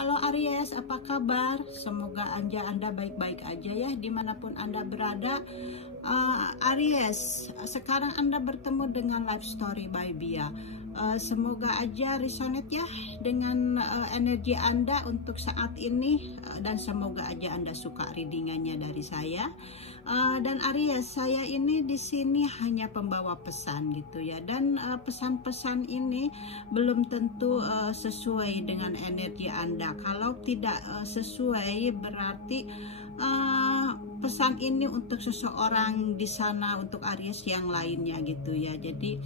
Halo Aries, apa kabar? Semoga Anda baik-baik aja ya dimanapun Anda berada. Aries, sekarang Anda bertemu dengan Life Story by Bia. Semoga aja resonate ya dengan energi Anda untuk saat ini, dan semoga aja Anda suka readingannya dari saya. Dan Aries, saya ini di sini hanya pembawa pesan gitu ya, dan pesan-pesan ini belum tentu sesuai dengan energi Anda. Kalau tidak sesuai, berarti pesan ini untuk seseorang di sana, untuk Aries yang lainnya gitu ya. Jadi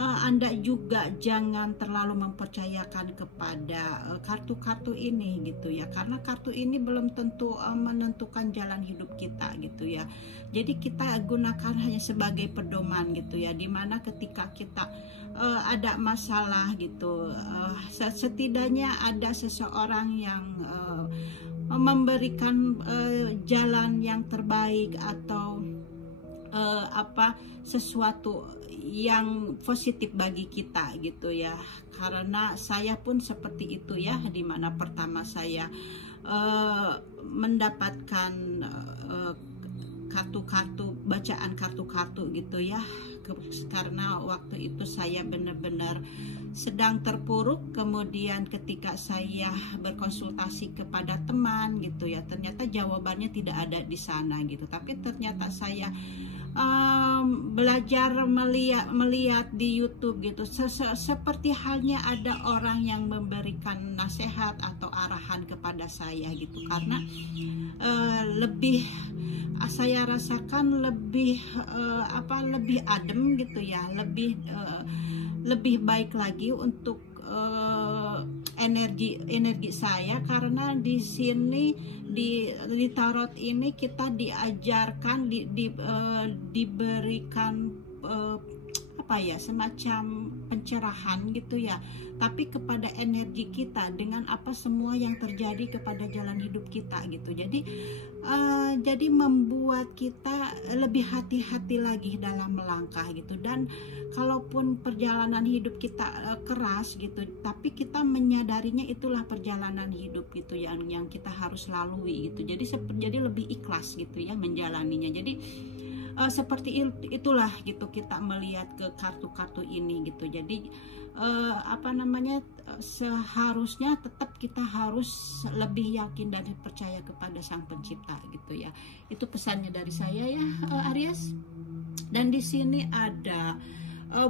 Anda juga jangan terlalu mempercayakan kepada kartu-kartu ini gitu ya, karena kartu ini belum tentu menentukan jalan hidup kita gitu ya. Jadi kita gunakan hanya sebagai pedoman gitu ya, dimana ketika kita ada masalah gitu, setidaknya ada seseorang yang memberikan jalan yang terbaik atau sesuatu yang positif bagi kita gitu ya. Karena saya pun seperti itu ya, dimana pertama saya mendapatkan kartu-kartu, bacaan kartu-kartu gitu ya, karena waktu itu saya benar-benar sedang terpuruk. Kemudian ketika saya berkonsultasi kepada teman gitu ya, ternyata jawabannya tidak ada di sana gitu. Tapi ternyata saya belajar melihat di YouTube gitu, seperti halnya ada orang yang memberikan nasihat atau arahan kepada saya gitu. Karena lebih saya rasakan lebih lebih adem gitu ya, lebih baik lagi untuk energi saya. Karena di sini di tarot ini kita diajarkan, diberikan semacam pencerahan gitu ya, tapi kepada energi kita dengan apa semua yang terjadi kepada jalan hidup kita gitu. Jadi membuat kita lebih hati-hati lagi dalam melangkah gitu. Dan kalaupun perjalanan hidup kita keras gitu, tapi kita menyadarinya itulah perjalanan hidup gitu yang kita harus lalui gitu. Jadi lebih ikhlas gitu ya menjalaninya. Jadi seperti itulah gitu kita melihat ke kartu-kartu ini gitu. Jadi seharusnya tetap kita harus lebih yakin dan percaya kepada Sang Pencipta gitu ya. Itu pesannya dari saya ya, Aries. Dan di sini ada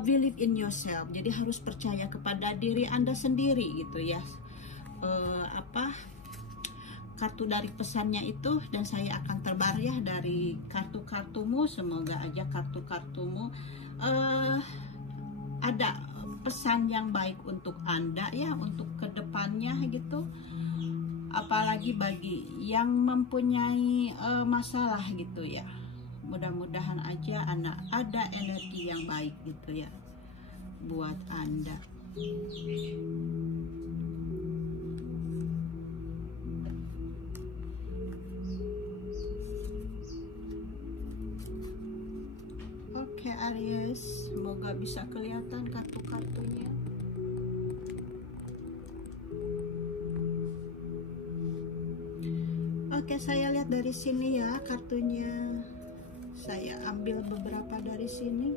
believe in yourself. Jadi harus percaya kepada diri Anda sendiri gitu ya. Kartu dari pesannya itu, dan saya akan tebar ya dari kartu-kartumu. Semoga aja kartu-kartumu ada pesan yang baik untuk Anda ya, untuk kedepannya gitu. Apalagi bagi yang mempunyai masalah gitu ya, mudah-mudahan aja ada energi yang baik gitu ya buat Anda. Oke Aries, semoga bisa kelihatan kartu-kartunya. Oke, saya lihat dari sini ya kartunya. Saya ambil beberapa dari sini.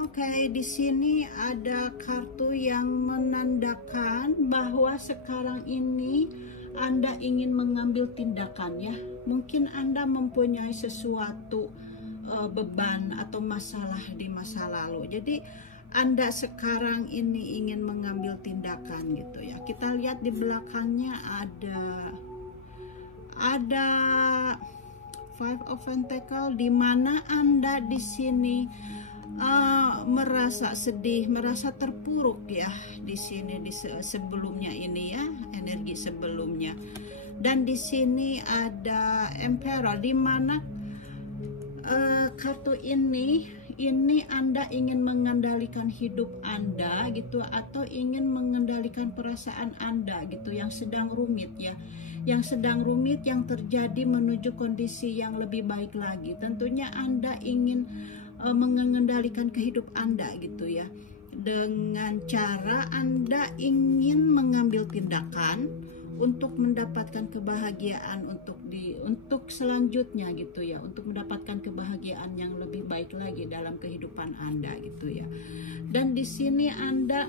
Oke, di sini ada kartu yang menandakan bahwa sekarang ini Anda ingin mengambil tindakan ya. Mungkin Anda mempunyai sesuatu beban atau masalah di masa lalu. Jadi Anda sekarang ini ingin mengambil tindakan gitu ya. Kita lihat di belakangnya ada Five of Pentacles, di mana Anda di sini merasa sedih, merasa terpuruk ya di sini, sebelumnya ini ya, energi sebelumnya. Dan di sini ada Emperor, di mana kartu ini Anda ingin mengendalikan hidup Anda gitu, atau ingin mengendalikan perasaan Anda gitu yang sedang rumit ya, yang terjadi menuju kondisi yang lebih baik lagi. Tentunya Anda ingin mengendalikan kehidup Anda gitu ya. dengan cara Anda ingin mengambil tindakan untuk mendapatkan kebahagiaan untuk selanjutnya gitu ya, untuk mendapatkan kebahagiaan yang lebih baik lagi dalam kehidupan Anda gitu ya. Dan di sini Anda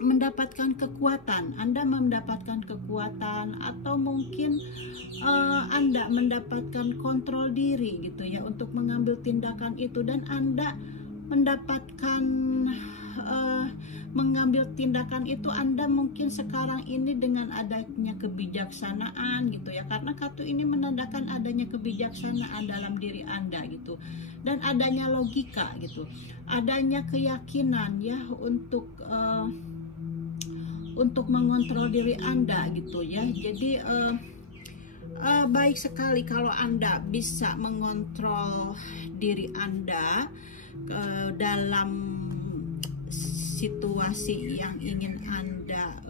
mendapatkan kekuatan, atau mungkin Anda mendapatkan kontrol diri gitu ya untuk mengambil tindakan itu, dan Anda mendapatkan mengambil tindakan itu. Anda mungkin sekarang ini dengan adanya kebijaksanaan gitu ya, karena kartu ini menandakan adanya kebijaksanaan dalam diri Anda gitu, dan adanya logika gitu, adanya keyakinan ya untuk mengontrol diri Anda gitu ya. Jadi baik sekali kalau Anda bisa mengontrol diri Anda dalam situasi yang ingin Anda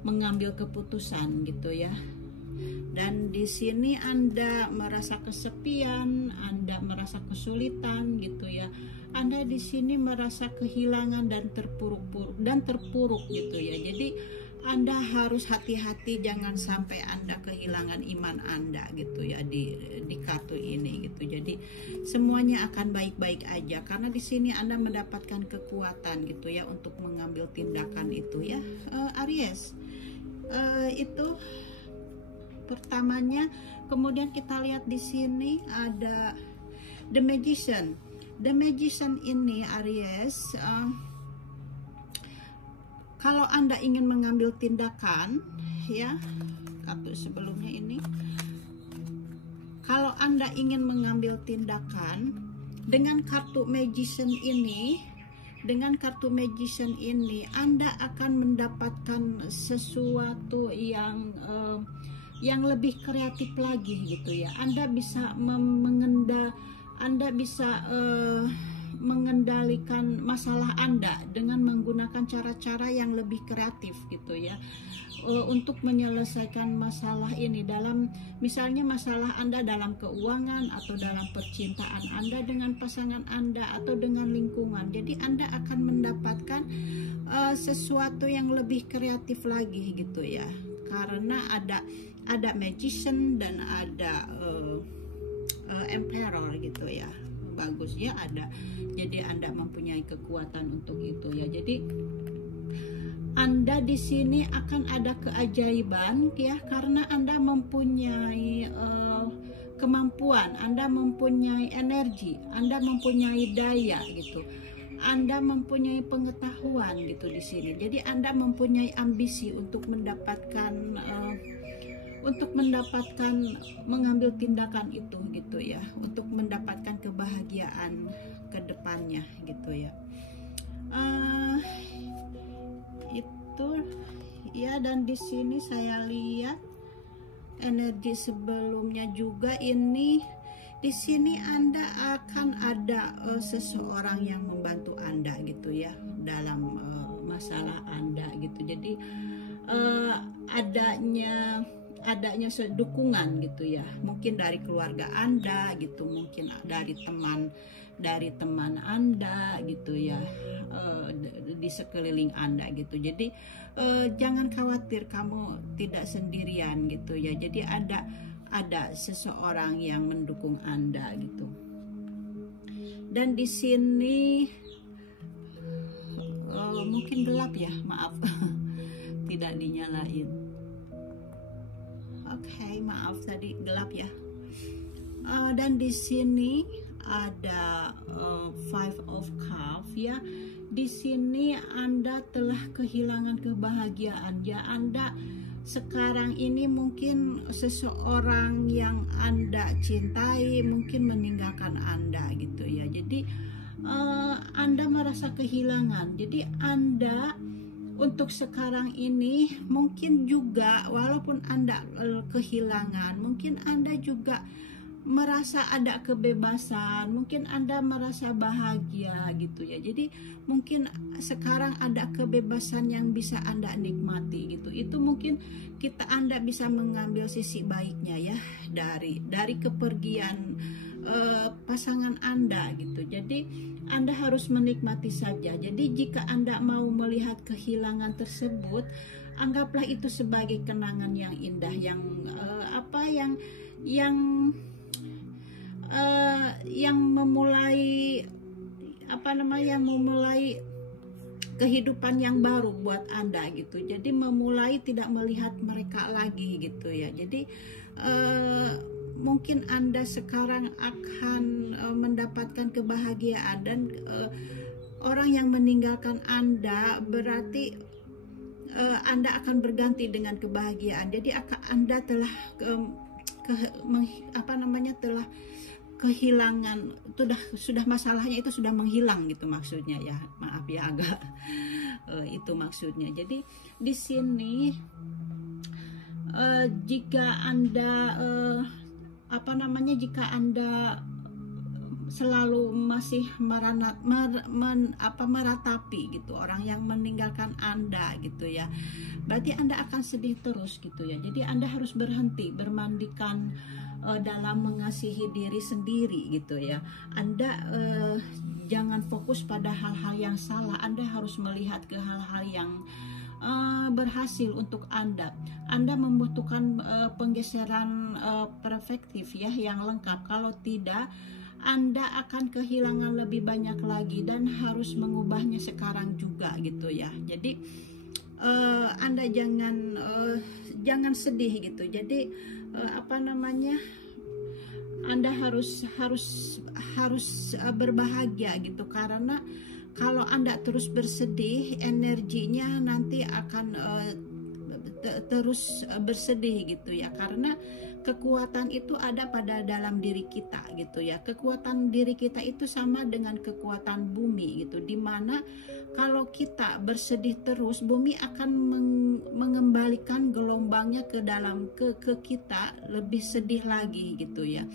mengambil keputusan gitu ya. Dan di sini Anda merasa kesepian, Anda merasa kesulitan gitu ya. Anda di sini merasa kehilangan dan terpuruk gitu ya. Jadi Anda harus hati-hati, jangan sampai Anda kehilangan iman Anda gitu ya di kartu ini gitu. Jadi semuanya akan baik-baik aja, karena di sini Anda mendapatkan kekuatan gitu ya untuk mengambil tindakan itu ya. Aries, itu pertamanya. Kemudian kita lihat di sini ada The Magician. The Magician ini Aries, kalau Anda ingin mengambil tindakan ya, kartu sebelumnya ini, kalau Anda ingin mengambil tindakan dengan kartu Magician ini, Anda akan mendapatkan sesuatu yang lebih kreatif lagi gitu ya. Anda bisa mengendalikan masalah Anda dengan menggunakan cara-cara yang lebih kreatif gitu ya, untuk menyelesaikan masalah ini, dalam misalnya masalah Anda dalam keuangan atau dalam percintaan Anda dengan pasangan Anda atau dengan lingkungan. Jadi Anda akan mendapatkan sesuatu yang lebih kreatif lagi gitu ya, karena ada Magician dan ada Emperor gitu ya. Bagus ya, ada. Jadi Anda mempunyai kekuatan untuk itu ya. Jadi Anda di sini akan ada keajaiban ya, karena Anda mempunyai kemampuan, Anda mempunyai energi, Anda mempunyai daya gitu. Anda mempunyai pengetahuan gitu di sini. Jadi Anda mempunyai ambisi untuk mendapatkan mengambil tindakan itu gitu ya, untuk mendapatkan kebahagiaan ke depannya gitu ya. Itu ya. Dan di sini saya lihat energi sebelumnya juga ini. Di sini Anda akan ada seseorang yang membantu Anda gitu ya dalam masalah Anda gitu. Jadi adanya dukungan gitu ya, mungkin dari keluarga Anda gitu, mungkin dari teman Anda gitu ya, di sekeliling Anda gitu. Jadi jangan khawatir, kamu tidak sendirian gitu ya. Jadi ada seseorang yang mendukung Anda gitu. Dan di sini mungkin gelap ya, maaf. Tidak dinyalain. Oke, maaf tadi gelap ya. Dan di sini ada Five of Cups ya. Di sini Anda telah kehilangan kebahagiaan ya. Anda sekarang ini mungkin seseorang yang Anda cintai mungkin meninggalkan Anda gitu ya. Jadi Anda merasa kehilangan. Jadi Anda untuk sekarang ini mungkin juga, walaupun Anda kehilangan, mungkin Anda juga merasa ada kebebasan, mungkin Anda merasa bahagia gitu ya. Jadi mungkin sekarang ada kebebasan yang bisa Anda nikmati gitu. Itu mungkin Anda bisa mengambil sisi baiknya ya dari kepergian pasangan Anda gitu. Jadi Anda harus menikmati saja. Jadi jika Anda mau melihat kehilangan tersebut, anggaplah itu sebagai kenangan yang indah, yang yang memulai memulai kehidupan yang baru buat Anda gitu. Jadi memulai tidak melihat mereka lagi gitu ya. Jadi mungkin Anda sekarang akan mendapatkan kebahagiaan, dan orang yang meninggalkan Anda berarti Anda akan berganti dengan kebahagiaan. Jadi Anda telah telah kehilangan, sudah masalahnya itu sudah menghilang gitu maksudnya ya. Maaf ya, agak itu maksudnya. Jadi di sini jika Anda jika Anda selalu masih meratapi gitu orang yang meninggalkan Anda gitu ya, berarti Anda akan sedih terus gitu ya. Jadi Anda harus berhenti, bermandikan dalam mengasihi diri sendiri gitu ya. Anda jangan fokus pada hal-hal yang salah. Anda harus melihat ke hal-hal yang berhasil untuk Anda. Anda membutuhkan penggeseran perspektif ya yang lengkap. Kalau tidak, Anda akan kehilangan lebih banyak lagi, dan harus mengubahnya sekarang juga gitu ya. Jadi Anda jangan sedih gitu. Jadi Anda harus berbahagia gitu, karena kalau Anda terus bersedih, energinya nanti akan terus bersedih gitu ya, karena kekuatan itu ada pada dalam diri kita gitu ya. Kekuatan diri kita itu sama dengan kekuatan bumi gitu, dimana kalau kita bersedih terus, bumi akan mengembalikan gelombangnya ke dalam ke kita, lebih sedih lagi gitu ya.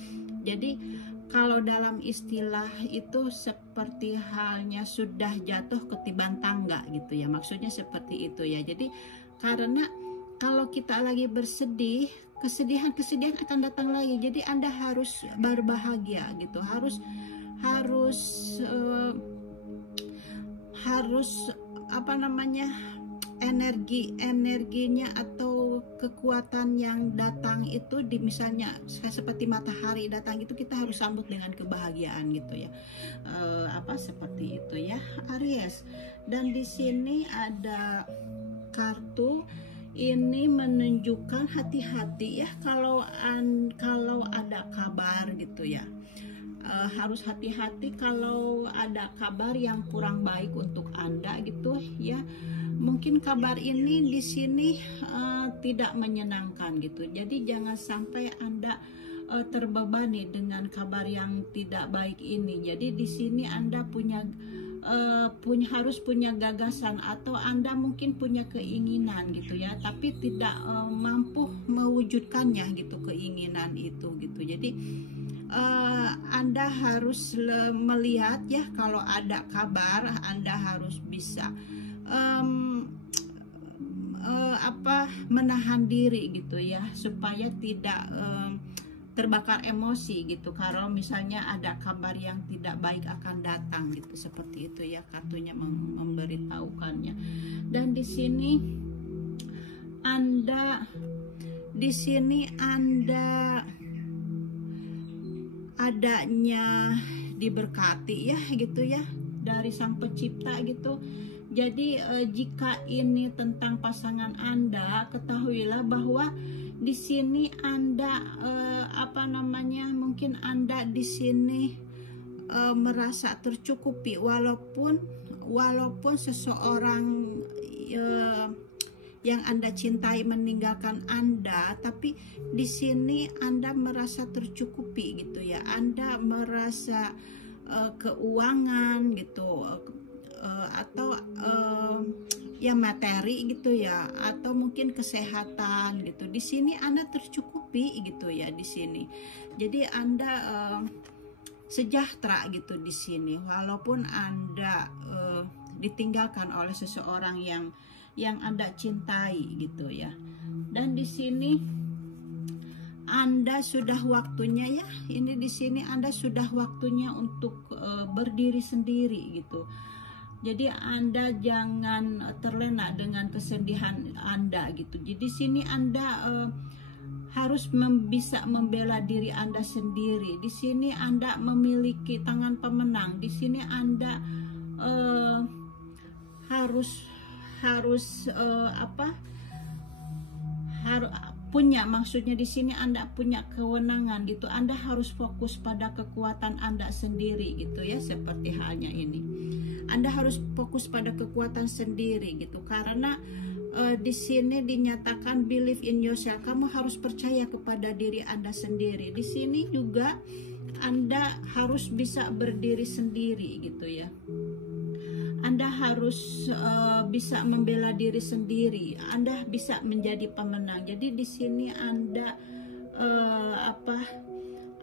Jadi kalau dalam istilah itu seperti halnya sudah jatuh ketiban tangga gitu ya, maksudnya seperti itu ya. Jadi karena kalau kita lagi bersedih, kesedihan akan datang lagi. Jadi Anda harus berbahagia gitu, harus energinya atau kekuatan yang datang itu, misalnya seperti matahari datang itu, kita harus sambut dengan kebahagiaan gitu ya. Seperti itu ya, Aries. Dan di sini ada kartu ini menunjukkan hati-hati ya, kalau ada kabar gitu ya. Harus hati-hati kalau ada kabar yang kurang baik untuk Anda gitu ya. Mungkin kabar ini di sini tidak menyenangkan gitu. Jadi jangan sampai Anda terbebani dengan kabar yang tidak baik ini. Jadi di sini Anda harus punya gagasan, atau Anda mungkin punya keinginan gitu ya, tapi tidak mampu mewujudkannya gitu, keinginan itu gitu. Jadi Anda harus melihat ya, kalau ada kabar Anda harus bisa menahan diri gitu ya, supaya tidak terbakar emosi gitu. Kalau misalnya ada kabar yang tidak baik akan datang gitu, seperti itu ya, kartunya memberitahukannya. Dan di sini Anda adanya diberkati ya gitu ya, dari Sang Pencipta gitu. Jadi jika ini tentang pasangan Anda, ketahuilah bahwa di sini Anda mungkin Anda di sini merasa tercukupi, walaupun seseorang yang Anda cintai meninggalkan Anda, tapi di sini Anda merasa tercukupi gitu ya. Anda merasa keuangan gitu, atau ya materi gitu ya, atau mungkin kesehatan gitu. Di sini Anda tercukupi gitu ya di sini. Jadi Anda sejahtera gitu di sini, walaupun Anda ditinggalkan oleh seseorang yang Anda cintai gitu ya. Dan di sini Anda sudah waktunya ya, ini di sini Anda sudah waktunya untuk berdiri sendiri gitu. Jadi Anda jangan terlena dengan kesedihan Anda gitu. Jadi di sini Anda harus bisa membela diri Anda sendiri. Di sini Anda memiliki tangan pemenang. Di sini Anda harus punya, maksudnya di sini Anda punya kewenangan gitu. Anda harus fokus pada kekuatan Anda sendiri gitu ya, seperti halnya ini. Anda harus fokus pada kekuatan sendiri gitu, karena di sini dinyatakan believe in yourself. Kamu harus percaya kepada diri Anda sendiri. Di sini juga Anda harus bisa berdiri sendiri gitu ya. Anda harus bisa membela diri sendiri. Anda bisa menjadi pemenang. Jadi di sini Anda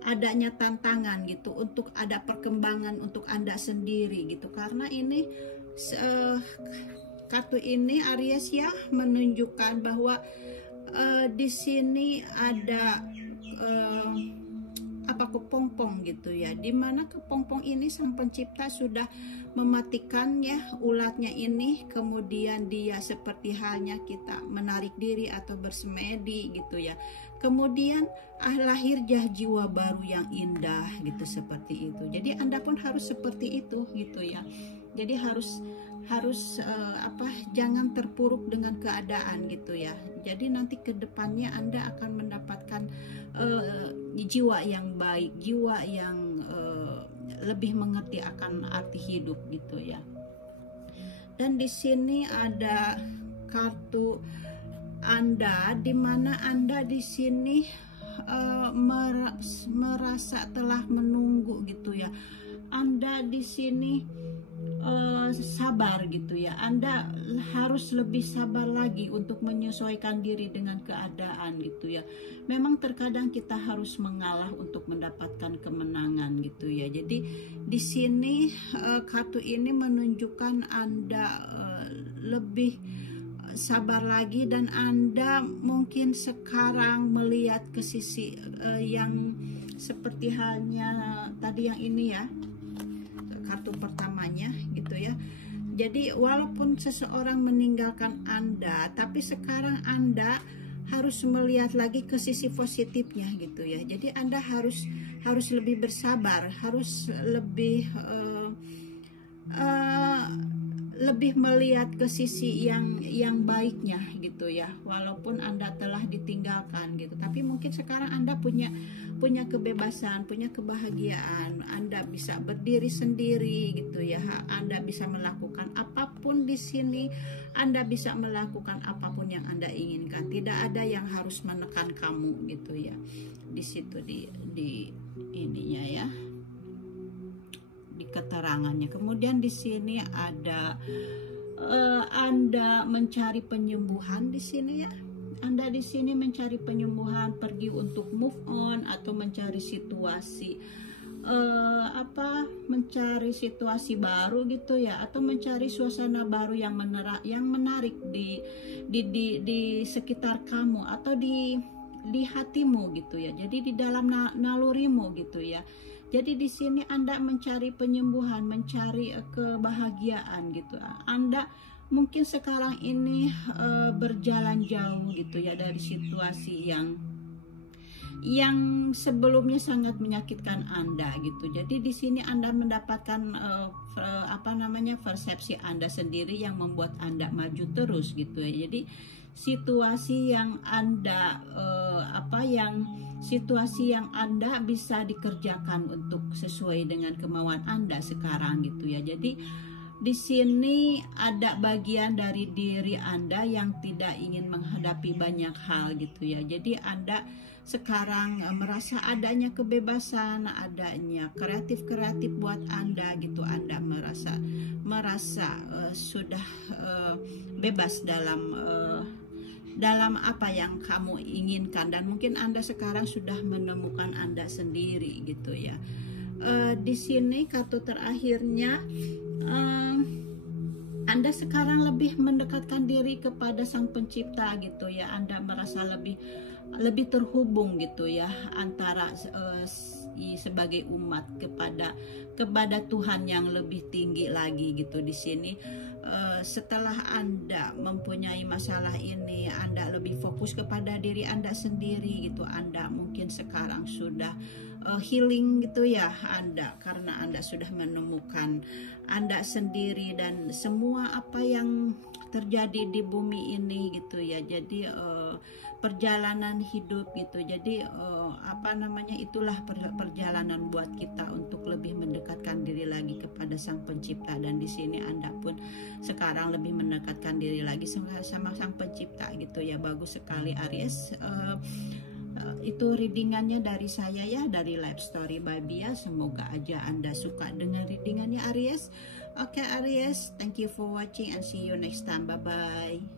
adanya tantangan gitu untuk ada perkembangan untuk Anda sendiri gitu. Karena ini kartu ini Aries ya menunjukkan bahwa di sini ada kepompong gitu ya, dimana kepompong ini Sang Pencipta sudah mematikan ya ulatnya ini, kemudian dia seperti halnya kita menarik diri atau bersemedi gitu ya, kemudian lahirlah jiwa baru yang indah gitu, seperti itu. Jadi Anda pun harus seperti itu gitu ya. Jadi harus jangan terpuruk dengan keadaan gitu ya. Jadi nanti ke depannya Anda akan mendapatkan jiwa yang baik, jiwa yang lebih mengerti akan arti hidup gitu ya. Dan di sini ada kartu Anda, di mana Anda di sini merasa telah menunggu gitu ya. Anda di sini sabar gitu ya. Anda harus lebih sabar lagi untuk menyesuaikan diri dengan keadaan gitu ya. Memang terkadang kita harus mengalah untuk mendapatkan kemenangan gitu ya. Jadi di sini kartu ini menunjukkan Anda lebih sabar lagi, dan Anda mungkin sekarang melihat ke sisi yang seperti halnya tadi yang ini ya, kartu pertamanya gitu ya. Jadi walaupun seseorang meninggalkan Anda, tapi sekarang Anda harus melihat lagi ke sisi positifnya gitu ya. Jadi Anda harus lebih bersabar, harus lebih melihat ke sisi yang baiknya gitu ya. Walaupun Anda telah ditinggalkan gitu, tapi mungkin sekarang Anda punya kebebasan, punya kebahagiaan. Anda bisa berdiri sendiri gitu ya. Anda bisa melakukan apapun di sini. Anda bisa melakukan apapun yang Anda inginkan. Tidak ada yang harus menekan kamu gitu ya. Di situ di ininya ya, di keterangannya. Kemudian di sini ada Anda mencari penyembuhan di sini ya. Anda di sini mencari penyembuhan, pergi untuk move on atau mencari situasi mencari situasi baru gitu ya, atau mencari suasana baru yang menarik di sekitar kamu atau di hatimu gitu ya. Jadi di dalam nalurimu gitu ya. Jadi di sini Anda mencari penyembuhan, mencari kebahagiaan gitu. Anda mungkin sekarang ini berjalan jauh gitu ya dari situasi yang sebelumnya sangat menyakitkan Anda gitu. Jadi di sini Anda mendapatkan persepsi Anda sendiri yang membuat Anda maju terus gitu ya. Jadi situasi yang Anda situasi yang Anda bisa dikerjakan untuk sesuai dengan kemauan Anda sekarang gitu ya. Jadi di sini ada bagian dari diri Anda yang tidak ingin menghadapi banyak hal gitu ya. Jadi Anda sekarang merasa adanya kebebasan, adanya kreatif buat Anda gitu. Anda merasa sudah bebas dalam apa yang kamu inginkan, dan mungkin Anda sekarang sudah menemukan Anda sendiri gitu ya. Di sini kartu terakhirnya, Anda sekarang lebih mendekatkan diri kepada Sang Pencipta gitu ya. Anda merasa lebih lebih terhubung gitu ya antara sebagai umat kepada Tuhan yang lebih tinggi lagi gitu di sini. Setelah Anda mempunyai masalah ini, Anda lebih fokus kepada diri Anda sendiri gitu. Anda mungkin sekarang sudah healing gitu ya Anda, karena Anda sudah menemukan Anda sendiri dan semua apa yang terjadi di bumi ini gitu ya. Jadi perjalanan hidup gitu. Jadi itulah perjalanan buat kita untuk lebih mendekatkan diri lagi kepada Sang Pencipta, dan di sini Anda pun sekarang lebih mendekatkan diri lagi sama Sang Pencipta gitu ya. Bagus sekali Aries. Itu readingannya dari saya ya, dari Life Story by Bia. Semoga aja Anda suka dengan readingannya Aries. Oke Aries, thank you for watching and see you next time. Bye bye.